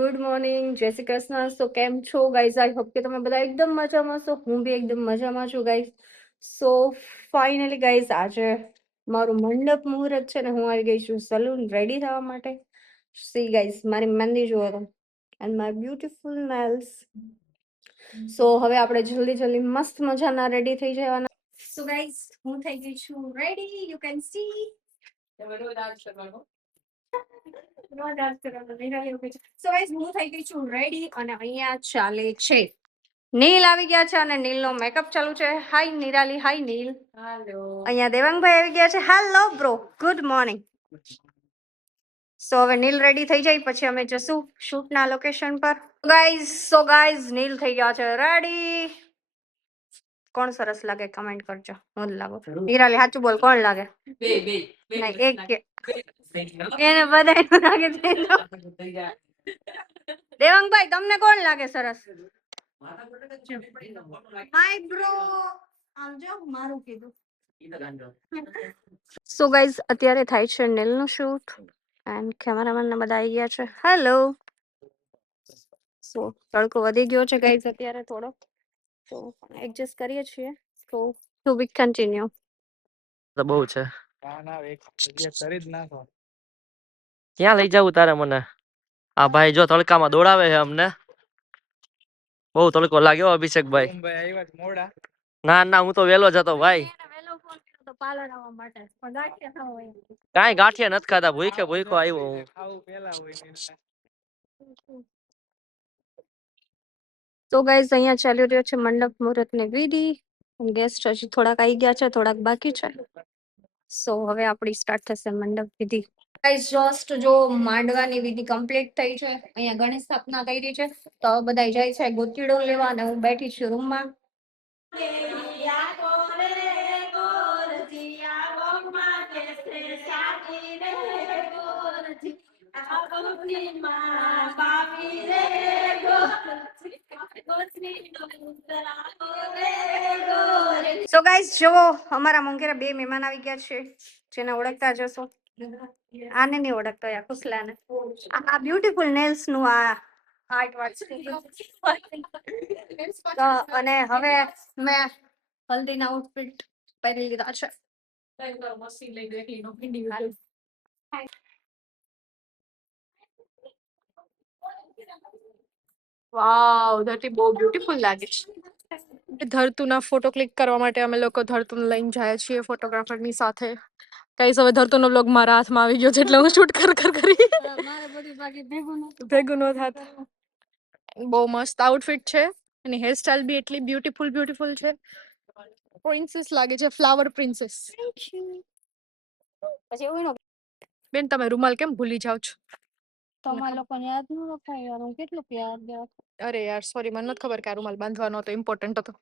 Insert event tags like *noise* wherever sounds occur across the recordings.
Good morning જય શ્રી કૃષ્ણ. સો કેમ છો ગાઈઝ આઈ હોપ કે તમે બધા એકદમ મજામાં છો. હું બી એકદમ મજામાં છું ગાઈઝ સો ફાઇનલી ગાઈઝ આજે મારું મંડપ મુહૂર્ત છે ને, હું આવી ગઈ છું સલૂન રેડી થવા માટે. સી ગાઈઝ મારી મહેંદી જુઓ તો. And my beautiful nails so હવે આપણે જલ્દી જલ્દી મસ્ત મજાના રેડી થઈ જવાના. સો ગાઈઝ હું થઈ ગઈ છું. Ready you can see so guys હું થઈ ગઈ છું રેડી અને અહીંયા ચાલે છે. નીલ આવી ગયા છે અને નીલનો મેકઅપ ચાલુ છે. હાય નિરાલી. હાય નીલ. અહીંયા દેવાંગભાઈ આવી ગયા છે. Hello bro good morning so હવે નીલ રેડી થઈ જાય. પછી અમે જશું શૂટના લોકેશન પર. ગાઈઝ સો ગાઈઝ નીલ થઈ ગયા છે. રેડી કોણ સરસ લાગે? કમેન્ટ કરજો. હું જ લાગો નિરાલી સાચું બોલ કોણ લાગે? નહીં એક કે એને બધાયનું લાગે દેવાંગભાઈ તમને કોણ લાગે સરસ? હાય બ્રો આમ જો મારું કીધું. સો ગાઈઝ અત્યારે થાય છે નેલનું શૂટ એન્ડ કેમેરામેન ને બધા આવી ગયા છે. હેલો સો તડકો વધી ગયો છે ગાઈઝ અત્યારે થોડો. તો એડજસ્ટ કરીએ છીએ. સો ટુ વી કન્ટિન્યુ બહુ છે. ના ના એક કરી જ નાખો. ક્યાં લઈ જવું તારે મને? આ ભાઈ જો તડકામાં દોડાવે છે અમને. બહુ તડકો લાગ્યો અભિષેકભાઈ. મુંબઈ આવ્યા છે મોડા. ના ના હું તો વેલો જ હતો ભાઈ. પાર્લર આવવા માટે. પણ ગાંઠિયા ન હોય કાંઈ ગાંઠિયા નથી ખાધા ભૂખે ભૂખો આવ્યો હું. ખાવું પેલા હોય ને એના. તો ગાઈઝ અહીંયા ચાલી રહ્યો છે મંડપ મુહૂર્તની વિધિ. ગેસ્ટ હજી થોડાક આવી ગયા છે થોડાક બાકી છે. સો હવે આપણી સ્ટાર્ટ થશે મંડપ વિધિ. ગાઈઝ જસ્ટ જો માંડવાની વિધિ કમ્પ્લીટ થઈ છે, અહીંયા ગણેશ સ્થાપના કરી છે, તો બધા જાય છે ગોતીડો લેવા અને હું બેઠી છું રૂમમાં. સો ગાઈઝ જુઓ, અમારા મંગેરા બે મહેમાન આવી ગયા છે, જેને ઓળખતા જશો આને નહીં ઓળખતો યા ખુસલાને. આ આ બ્યુટીફુલ નેલ્સનું આ આર્ટ વર્ક તો અને હવે મેં હલ્દીના આઉટફિટ પહેરી લીધા છે. વાવ ધરતી બહુ બ્યુટીફુલ લાગે છે. ધરતુના ફોટો ક્લિક કરવા માટે અમે લોકો ધરતુને લઈને જાય છીએ ફોટોગ્રાફરની સાથે. કઈસ હવે ધરતુનો બ્લોગ મારા હાથમાં આવી ગયો છે એટલે હું શૂટ કર કર કરી. ભેગું ન થાત. બહુ મસ્ત આઉટફિટ છે અને હેરસ્ટાઇલ બી એટલી બ્યુટીફુલ બ્યુટીફુલ છે. પ્રિન્સેસ લાગે છે ફ્લાવર પ્રિન્સેસ પછી બેન તમે રૂમાલ કેમ ભૂલી જાવ છો? તમારા લોકોને યાદ ન રખાય યાર હું કેટલું અરે યાર સોરી મને નથી ખબર કે આ રૂમાલ બાંધવાનો હતો ઇમ્પોર્ટન્ટ હતો.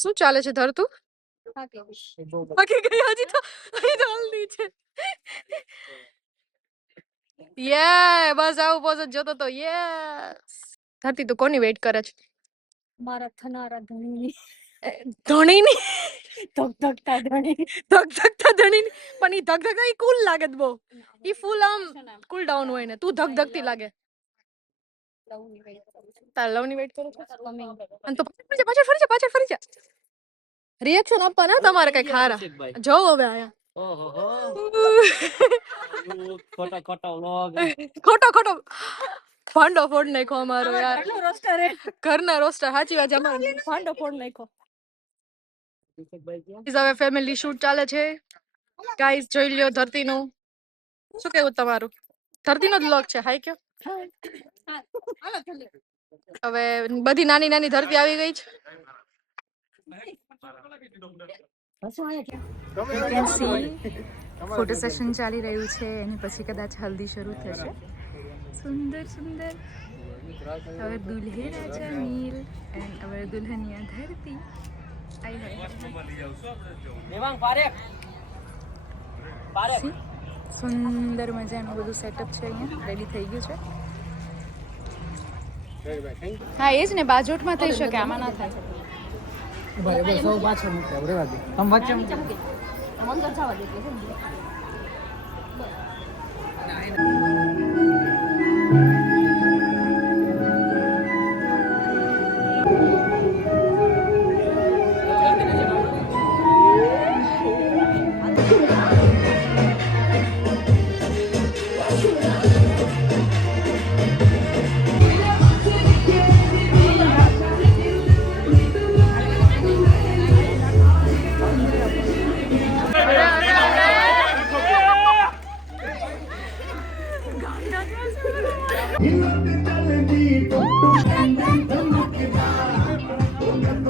શું ચાલે છે ધરતું? બાકી ગઈ હજી તો હજી તો હલ્દી છે યે બસ આવું પોઝ જ જોતો તો યસ ધરતી તું કોની વેઇટ કરે છે મારા થનારા ધણીની ધણીની ધક ધકતા ધણી ધક ધકતા ધણીની પણ ઈ ધક ધકતા ઈ કુલ લાગે બહુ ઈ ફૂલ આમ કુલ ડાઉન હોય ને તું ધક ધકતી લાગે તાર લવની વેઇટ કરું છું અને તો પાછળ ફરી જા પાછળ ફરી જા પાછળ ફરી જા રિએક્શન આપવાના તમારે કઈ ખારા જો હવે આયા. ખોટા ખોટા વ્લોગ ખોટો ખોટો. ફાંડો ફોડ નાખ્યો અમારો યાર. ઘરના રોસ્ટર સાચી વાત અમારો ફાંડો ફોડ નાખ્યો. Guys, હવે ફેમિલી શૂટ ચાલે છે. ગાઈઝ જોઈ લ્યો ધરતીનું. શું કેવું તમારું? ધરતીનો જ લોક છે હાઈ કયો. હવે બધી નાની નાની ધરતી આવી ગઈ છે. ફોટો સેશન ચાલી રહ્યું છે. એની પછી કદાચ હલ્દી શરૂ થશે. સુંદર સુંદર. હવે દુલ્હે રાજા નીલ એન્ડ હવે દુલ્હનિયા ધરતી. આઈ હોય See? સુંદર મજાનું બધું સેટઅપ છે અહીંયા. રેડી થઈ ગયું છે. હા એ જ ને બાજોટમાં થઈ શકે આમાં ના થાય. તમે વચ્ચે અંદર જવા દે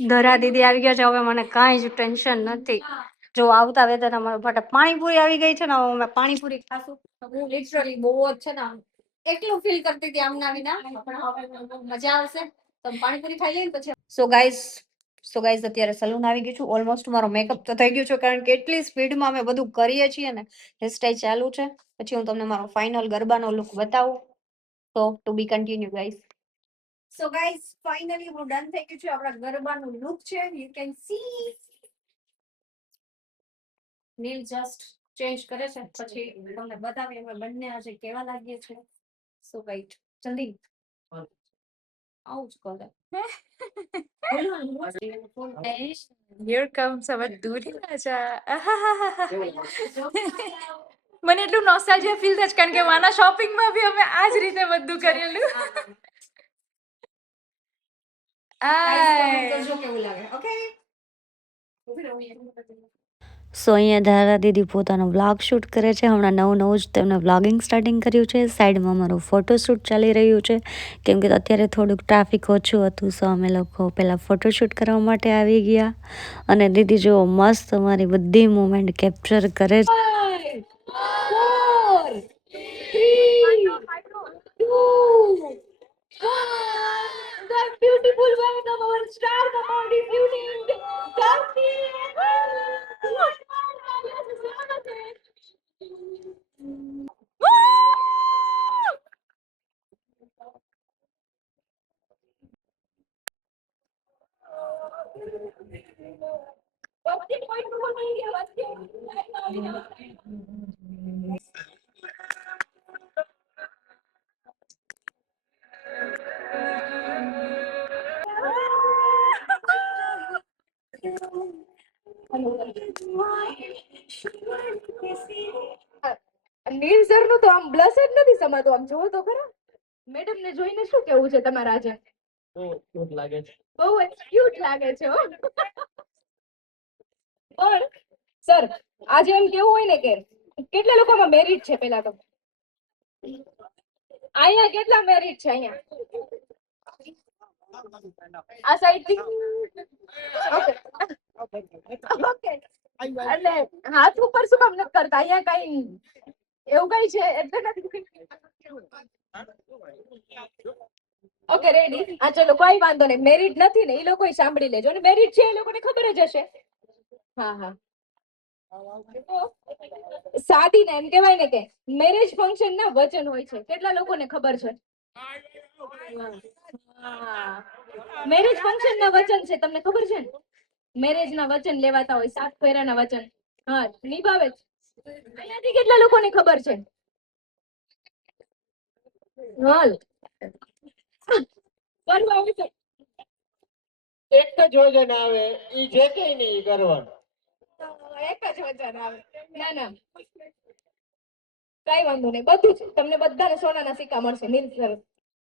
ધરા દીદી આવી ગયા છે. હવે મને કાંઈ જ ટેન્શન નથી. જો આવતા વેતન અમારા માટે પાણીપુરી આવી ગઈ છે ને, હવે અમે પાણીપુરી ખાશું હું લિટરલી બહુ જ છે ને, એકલું ફીલ કરતી હતી આમના વિના. પણ હવે મજા આવશે. તો પાણીપુરી ખાઈ લઈએ પછી સો ગાઈઝ સો ગાઈઝ અત્યારે સલૂન આવી ગયું છું. ઓલમોસ્ટ મારો મેકઅપ તો થઈ ગયું છે, કારણ કે એટલી સ્પીડમાં અમે બધું કરીએ છીએ ને હેરસ્ટાઈલ ચાલુ છે. પછી હું તમને મારો ફાઇનલ ગરબાનો લુક બતાવું. તો to be continue guys so guys finally હું ડન થઈ ગયું છે. આપણા ગરબાનું લુક છે. You can see Neel just change કરે છે. પછી તમને બતાવીએ. અમે બંને આજે કેવા લાગીએ છે સો વેઇટ જલ્દી. આવું જ કરે. Here comes our દૂધી રાજા મને એટલું નોસ્ટાલ્જિયા ફીલ થાય છે. કારણ કે મારા શોપિંગમાં બી અમે આ જ રીતે બધું કરેલું. આય. કેવું લાગે ઓકે સો અહીંયા ધારા દીદી પોતાનો વ્લોગ શૂટ કરે છે. હમણાં નવું નવું જ તેમને વ્લોગિંગ સ્ટાર્ટિંગ કર્યું છે. સાઈડમાં મારું ફોટોશૂટ ચાલી રહ્યું છે. કેમ કે અત્યારે થોડુંક ટ્રાફિક ઓછું હતું સો અમે લોકો પહેલાં ફોટોશૂટ કરવા માટે આવી ગયા. અને દીદી જો મસ્ત અમારી બધી મુમેન્ટ કેપ્ચર કરે છે. નીલનું તો આમ બ્લશ જ નથી સમાતું આમ જોવો તો ખરા. મેડમ ને જોઈને શું કેવું છે તમારા આજે બહુ cute લાગે છે. બહુ ક્યુટ લાગે છે હો. પણ સર આજે એમ કેવું હોય ને કે કેટલા લોકોમાં મેરિટ છે પેલા તો? અહીંયા કેટલા મેરિટ છે અહીંયા? આ સાઈડથી? ઓકે ઓકે એટલે હાથ ઉપર શું કામ નથી કરતા? અહીંયા કઈ એવું કઈ છે? એટલે નથી ઓકે રેડી આ ચલો કોઈ વાંધો નહીં. મેરિટ નથી ને એ લોકો સાંભળી લેજો. અને મેરિટ છે એ લોકોને ખબર જ હશે. હા હા. સાદી ને એમ કહેવાય ને કે મેરેજ ફંક્શન ના વચન હોય છે. કેટલા લોકોને ખબર છે? મેરેજ ફંક્શન ના વચન છે તમને ખબર છે ને? મેરેજ ના વચન લેવાતા હોય સાત ફેરાના વચન. હા નિભાવે જ. અહીંયાથી કેટલા લોકોને ખબર છે? હાલ. કરવા છે એક જ વજન આવે ઈ જે કઈ નહીં કરવાનું. એક જ વચન આવે. ના ના. કઈ વાંધો નહીં. બધું જ. તમને બધાને સોનાના સિક્કા મળશે નીલ સર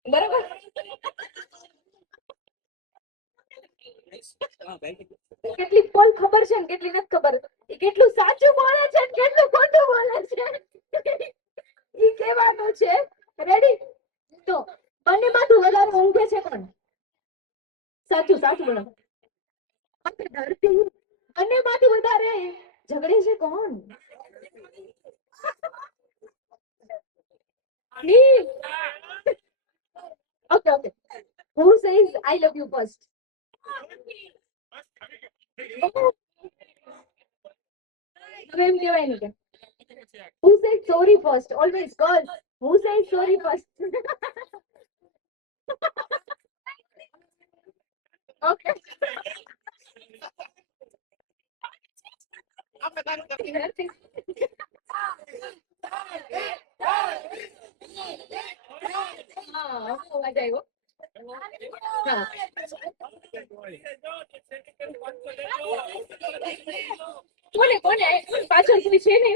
બરાબર? કેટલી પોલ ખબર છે કેટલી નથી ખબર. એ કેટલું સાચું બોલે છે કેટલું ખોટું બોલે છે. એ કહેવાનું છે. રેડી તો બંને માંથી વધારે ઊંઘે છે કોણ સાચું સાચું બોલો. આપણે ધરતી બંને માંથી વધારે ઝઘડે છે કોણ? Okay okay who says I love you first. Who said sorry first? Always girls. Who said sorry first? *laughs* okay. *laughs* Ah, oh, કોને કોને? પાછળ કોઈ છે ને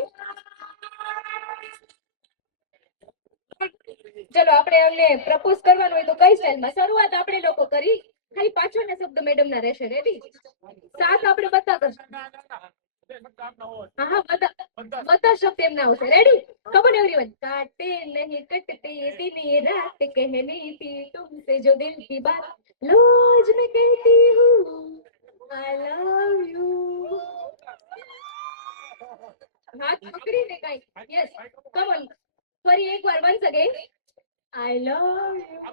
ચલો, આપણે એમને પ્રપોઝ કરવાનું હોય તો કઈ સ્ટાઇલમાં શરૂઆત આપણે લોકો કરી. ખાલી પાછળના શબ્દ મેડમ ના રહેશે. રેડી સાથ આપણે બધા કરશું હા હા બધા બધા આવશે. રેડી ખબર એવરીવન કાટે નહીં કટતે દિને રાત કહેની થી તુમસે જો દિલ કી બાત. रोज मैं कहती हूँ आई लव यू હાથ પકડીને કઈ યસ કમન ફરી એકવાર once again I love you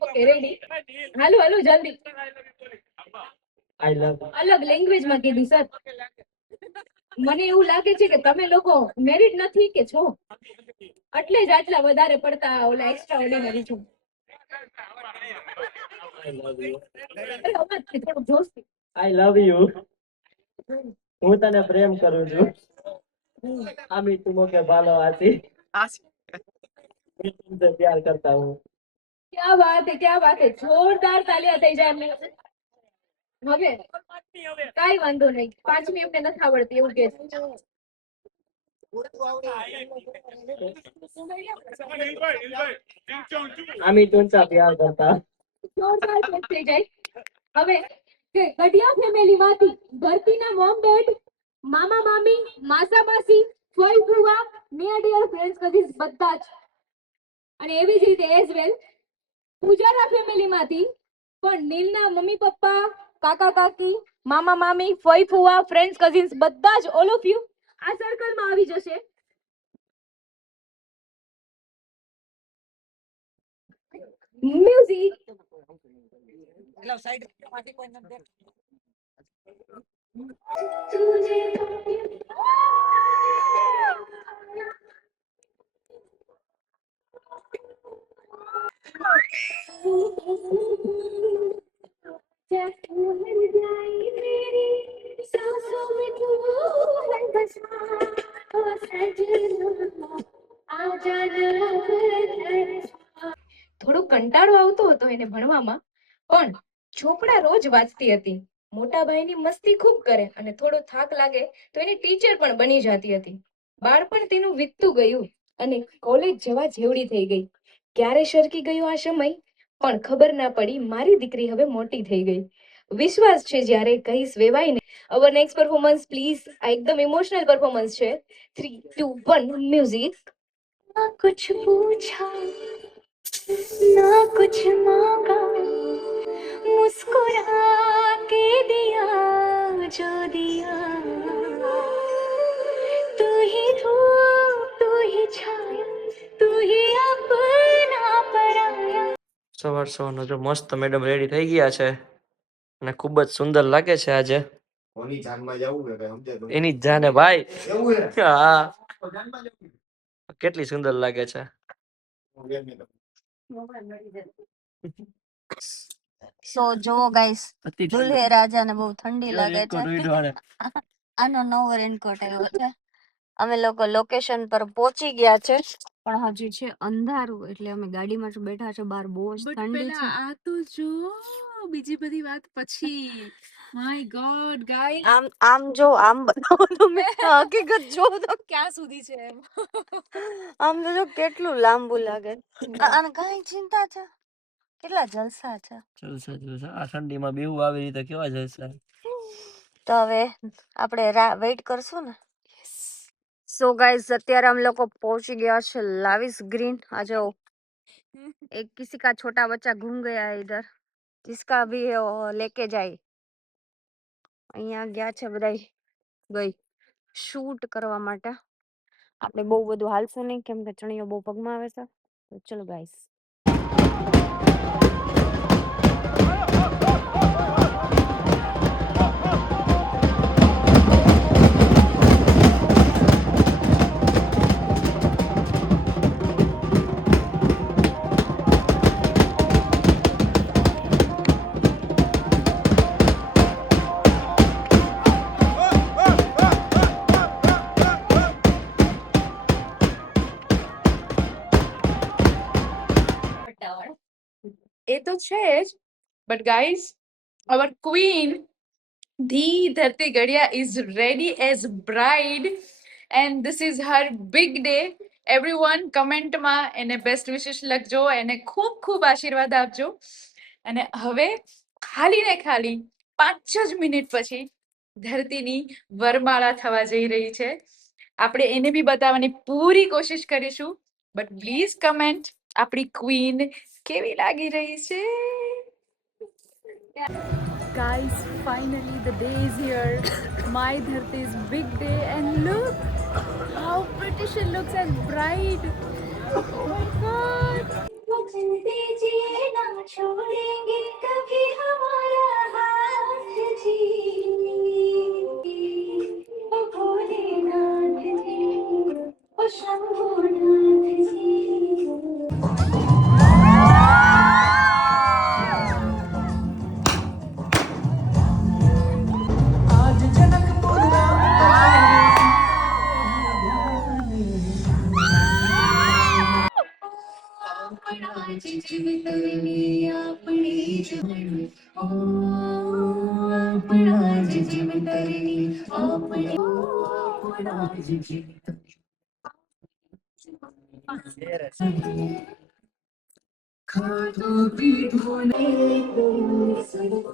okay ready હાલો હાલો જલ્દી આઈ લવ અલગ લેંગ્વેજ માં કીધી સર મને એવું લાગે છે કે તમે લોકો મેરિડ નથી કે છો એટલે જ આટલા વધારે પડતા ઓલા એક્સ્ટ્રા ઓર્ડિનરી છો આઈ લવ યુ અરે અવાજથી થોડું જોશથી આઈ લવ યુ હું તને પ્રેમ કરું છું આમી તુમો કે ભાલો આસી मैं तुमसे प्यार करता हूँ ક્યા વાત હે ક્યા વાત હે જોરદાર તાલિયા થઈ જાય એમને હવે કઈ વાંધો નહીં. પાંચમી એમને નથી આવડતી એવું કે હવે કે ફેમિલી માંથી ભરતીના મોમ ડેડ મામા મામી માસા માસી ફોઈ બધા જ. અને એવી જ રીતે એઝ વેલ પૂજારા ફેમિલી માંથી પણ નીલના મમ્મી પપ્પા કાકા કાકી મામા મામી ફોઈ ફુવા ફ્રેન્ડ્સ કઝિન્સ બધા જ ઓલ ઓફ યુ આ સર્કલમાં આવી જશે. મ્યુઝિક થોડો કંટાળો આવતો હતો એને ભણવામાં, પણ ચોપડા રોજ વાંચતી હતી. મોટા ભાઈની મસ્તી ખૂબ કરે અને થોડો થાક લાગે તો એની ટીચર પણ બની જતી હતી. બાળપણ તેનું વીતતું ગયું અને કોલેજ જવા જેવડી થઈ ગઈ. ક્યારે સરકી ગયો આ સમય? પણ ખબર ના પડી, મારી દીકરી હવે મોટી થઈ ગઈ. વિશ્વાસ છે જ્યારે કહીશ વેવાય ને અવર નેક્સ્ટ પરફોર્મન્સ પ્લીઝ આ એકદમ ઇમોશનલ પરફોર્મન્સ છે. થ્રી ટુ વન મ્યુઝિક ના કુછ પૂછા ના કુછ માંગા મુસ્કુરા કે દિયા જો દિયા સવાર સવારનો જો મસ્ત મેડમ રેડી થઈ ગયા છે. અને ખૂબ જ સુંદર લાગે છે આજે. કોની જાનમાં જવું કે સમજે એની જ જાને ભાઈ. એવું? હા? કેટલી સુંદર લાગે છે. સો જોવો ગાઈસ દુલ્હે રાજાને બહુ ઠંડી લાગે છે. *laughs* આનો નવો રેનકોટ આવ્યો છે. અમે લોકો લોકેશન પર પહોંચી ગયા છે. પણ હજી છે અંધારું એટલે અમે ગાડીમાં જ બેઠા છે બહાર બહુ જ ઠંડી છે. આ તો જો બીજી બધી વાત પછી. માય ગોડ ગાઈ આમ આમ જો આમ બતાવો તમે હકીકત જો તો. *laughs* ક્યાં સુધી છે એમ? *laughs* આમ તો જો કેટલું લાંબુ લાગે. અને કઈ ચિંતા છે? કેટલા જલસા છે? જલસા જલસા. આ ઠંડીમાં બેવું આવી રીતે કેવા જલસા. તો હવે આપણે વેઇટ કરશું ને? સો ગાઈઝ અત્યારે हम લોકો પહોંચી ગયા છે લાવિસ ગ્રીન આ જો एक किसी का छोटा बच्चा घूम गया है इधर जिसका भी है वो लेके જાય અહીંયા ગયા છે બધાય ગઈ શૂટ કરવા માટે આપણે બહુ બધું હાલશું નહીં કેમ કે ચણિયો બહુ પગમાં આવે છે તો ચલો ગાઈસ એ તો છે જ. But guys our queen the Dharti Gadhiya is ready as bride and this is her big day everyone કમેન્ટમાં એને બેસ્ટ વિશેષ લખજો, એને ખૂબ ખૂબ આશીર્વાદ આપજો. અને હવે, ખાલી ને ખાલી, પાંચ જ મિનિટ પછી ધરતીની વરમાળા થવા જઈ રહી છે. આપણે એને બી બતાવવાની પૂરી કોશિશ કરીશું. બટ પ્લીઝ કમેન્ટ આપણી ક્વીન કેવી લાગી રહી છે guys finally the day is here my dharti's big day and look how pretty she looks as bride oh my god Shambhu आपणाचे जीवित मी आपणी जणू ओ आपणाचे जीवित मी आपणी आपणाचे जीवित खातो पिढून सर्व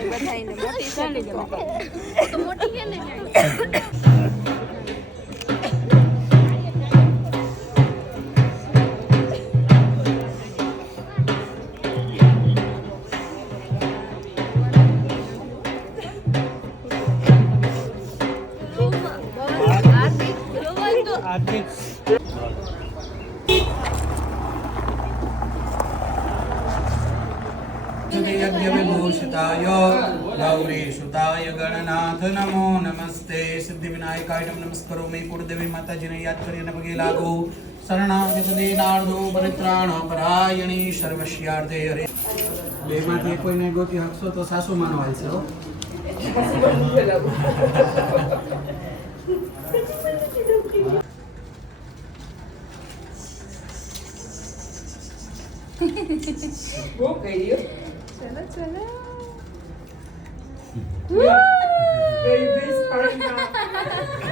બધાને મોટી મોટી ગૌરી સુતાય ગણનાથ નમો નમસ્તે સિદ્ધિ વિનાયકાય નમ નમસ્કરો મે કુળદેવી માતાજીને યાદ કરીને પગે લાગો શરણાગતદે નારદો પરિત્રાણ પરાયણી સર્વસ્યાર્થે હરે બેમાંથી કોઈને તો સાસુ માનો આવશે Babies, are na. *laughs*